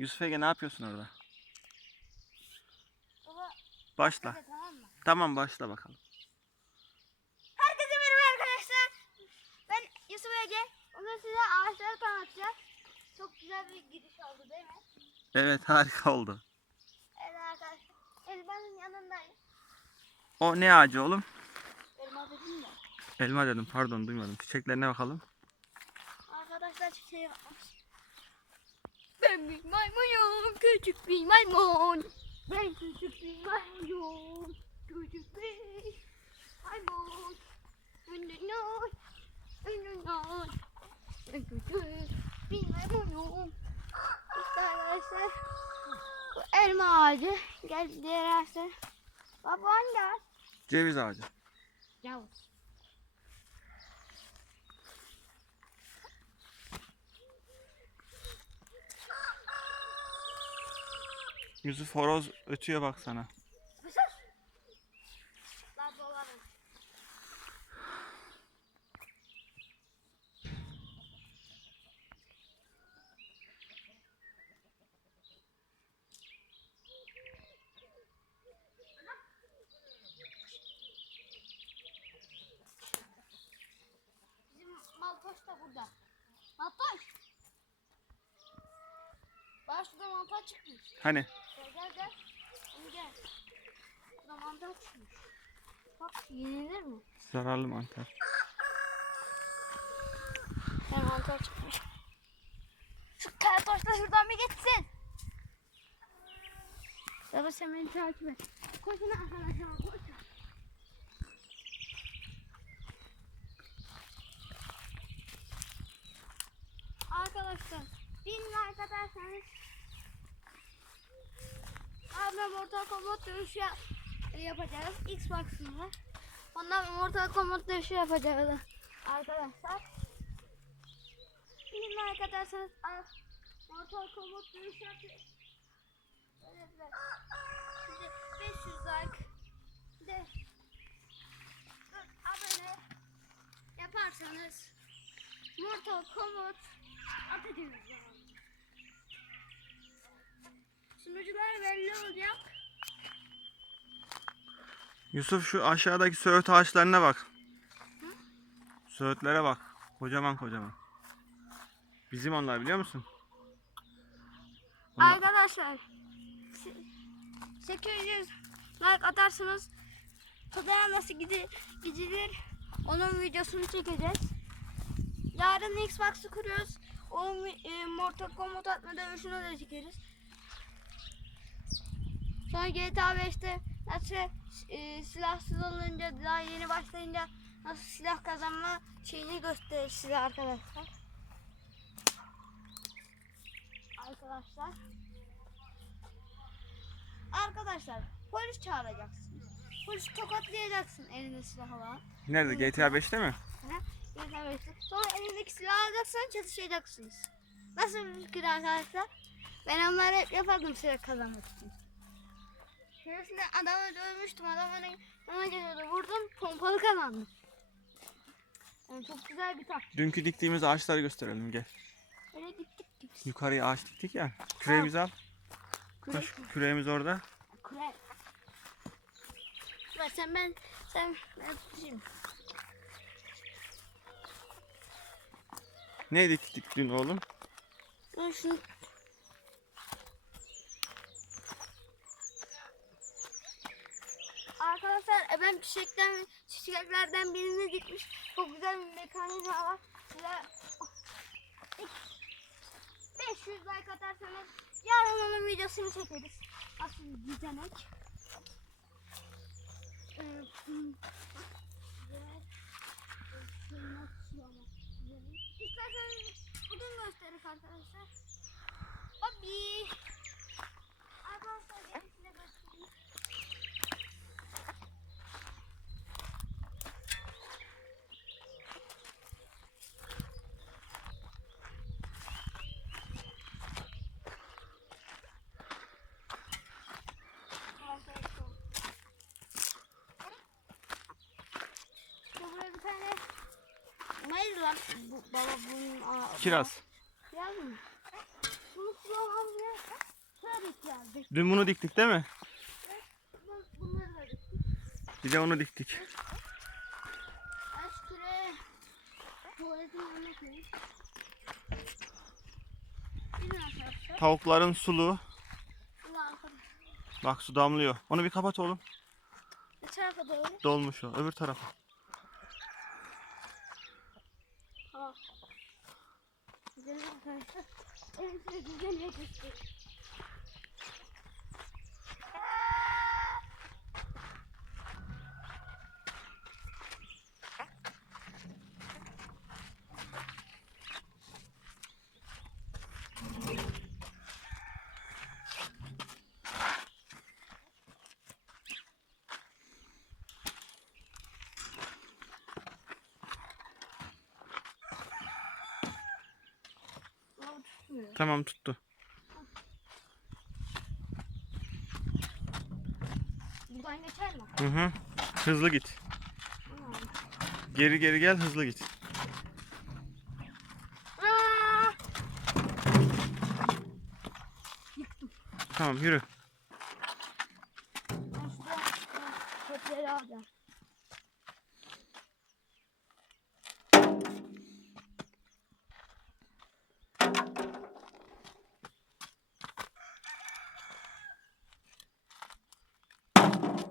Yusuf Ege ne yapıyorsun orada? Baba Başla. hadi tamam mı? Tamam başla bakalım. Herkese merhaba arkadaşlar. Ben Yusuf Ege. Bugün size ağaçları tanıtacağız. Çok güzel bir gidiş oldu değil mi? Evet harika oldu. Evet arkadaşlar. Elmanın yanındayım. O ne ağacı oğlum? Elma dedim ya. Elma dedim pardon duymadım. Çiçeklerine bakalım. Arkadaşlar çiçeği yapmış. Bir maymunum, küçük bir maymun. Ben küçük bir maymunum, küçük bir maymun. Ünlünoy, ünlünoy. Ben küçük bir maymunum. İşte arkadaşlar bu elma ağacı. Gel diğer ağaçlar. Baba hangi ağaç? Ceviz ağacı. Yavuz. Yusuf horoz ötüyor bak sana. Lan dolarım. Bizim Maltaş da burada. Maltaş. Bak şurada mantar çıkmış. Hani? Gel gel. Hadi gel. Mantar çıkmış. Bak yenilir mi? Zararlı mantar. Ben mantar çıkmış. Şu kartoş da şuradan bir geçsin. Baba sen beni takip et. Koşun arkadaşlar koşun. Arkadaşlar bin like atarsanız ablam Mortal Kombat dövüşü yap- yapacağız. Xbox'ımda. Ondan Mortal Kombat dövüşü yapacağız arkadaşlar. Atarsanız al, Mortal Kombat dövüşü yapacağız. Evet, evet. Şimdi 500 like de 40 abone yaparsanız Mortal Kombat atacağız. Sunucular belli olacak. Yusuf şu aşağıdaki söğüt ağaçlarına bak. Söğütlere bak. Kocaman kocaman. Bizim onlar biliyor musun? Onlar- Arkadaşlar se- 800 like atarsanız Tadaya nasıl gidi- gidilir onun videosunu çekeceğiz. Yarın Xbox'ı kuruyoruz. Onun e, Mortal Kombat atma dövüşünü de çekeriz. Sonra GTA 5'te nasıl e, silahsız olunca daha yeni başlayınca nasıl silah kazanma şeyini gösterir size arkadaşlar. Arkadaşlar. Arkadaşlar polis çağıracaksınız. Polis tokatlayacaksın elinde silah olan. Nerede? GTA 5'te mi? Yeter Sonra elindeki silahı alacaksın çatışacaksınız. Nasıl bir fikir arkadaşlar? Ben onları hep yapardım silah kazanmak için. Şurasında adamı dövmüştüm. Adam bana, bana geliyordu. Vurdum pompalı kazandım. Yani çok güzel bir tak. Dünkü diktiğimiz ağaçları gösterelim gel. Öyle gittik biz. Yukarıya ağaç diktik ya. Küreğimizi al. Kürek Koş, küreğimiz orada. Kürek. Bak sen ben sen ben tutayım. Ne diktik dün oğlum? Ben şunu Ben çiçekten çiçeklerden birini dikmiş. Çok güzel bir mekanizma var. Size 500 like atarsanız yarın onun videosunu çekeriz. Ama, güzel. İsterseniz bugün gösterir arkadaşlar. Bobby. Arkadaşlar gelin size göstereyim. Bu buraya bir tane Neydi lan bu, baba bunun aa, Kiraz. Kiraz mı? Bunu kulağım ya. Şöyle geldik. Dün bunu diktik değil mi? Bu- Bunları da diktik. Bir de onu diktik. Küreğe tuvaletin önüne koyayım. Tavukların suluğu. Bak su damlıyor. Onu bir kapat oğlum. Ne tarafa doğru? Dolmuş o. Öbür tarafa. Tamam. Güzel arkadaşlar. En güzel yakıştı. Ama tutmuyor. Tamam tuttu. Buradan geçer mi? Hı hı. Hızlı git. Geri geri gel hızlı git. Aa! Tamam yürü. Ben çöpleri alacağım. you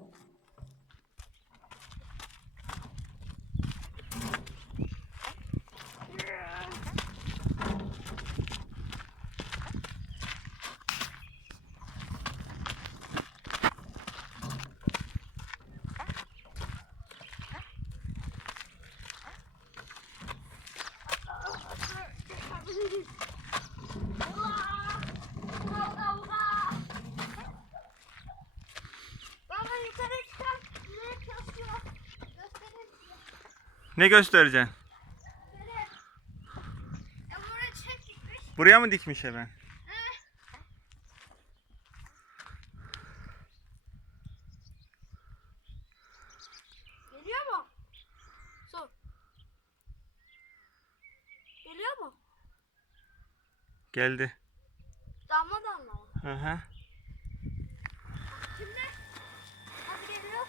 Ne göstereceksin? Buraya mı dikmiş hemen? Geliyor mu? Su. Geliyor mu? Geldi. Damla damla? Hı hı. Şimdi nasıl geliyor?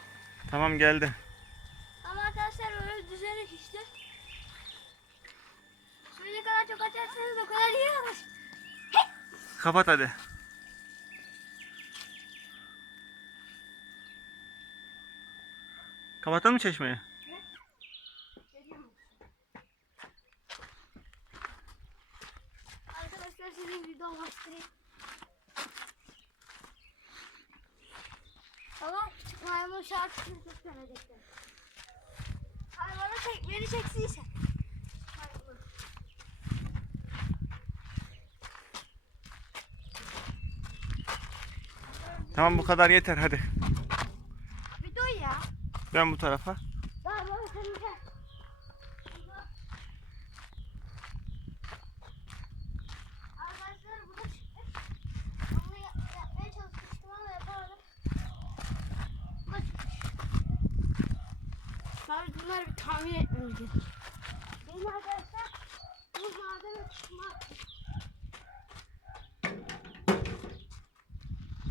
Tamam geldi. Arkadaşlar öyle düzenek işte. Ne kadar çok açarsanız o kadar iyi olur. Kapat hadi. Kapatalım mı çeşmeyi? Arkadaşlar sizin video bastırayım. Ama maymun şarkısını çok Hayvana tek beni çeksiyse. Maymun. Tamam bu kadar yeter hadi. Bir dur ya. Ben bu tarafa. Daha böyle senin de. Arkadaşlar bu da çıktı. Onu yap- yapmaya çalışmıştım ama yapamadım. Bu da çıkmış. Tabii bunları bir tamir etmemiz gerekiyor. Benim arkadaşlar bu malzeme çıkmaz.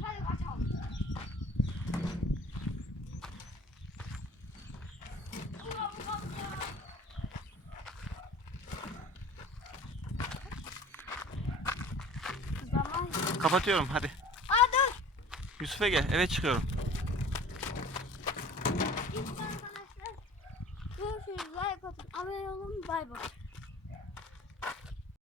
Hadi kaçalım. Kapatıyorum hadi. Aa dur. Yusuf'a gel eve çıkıyorum.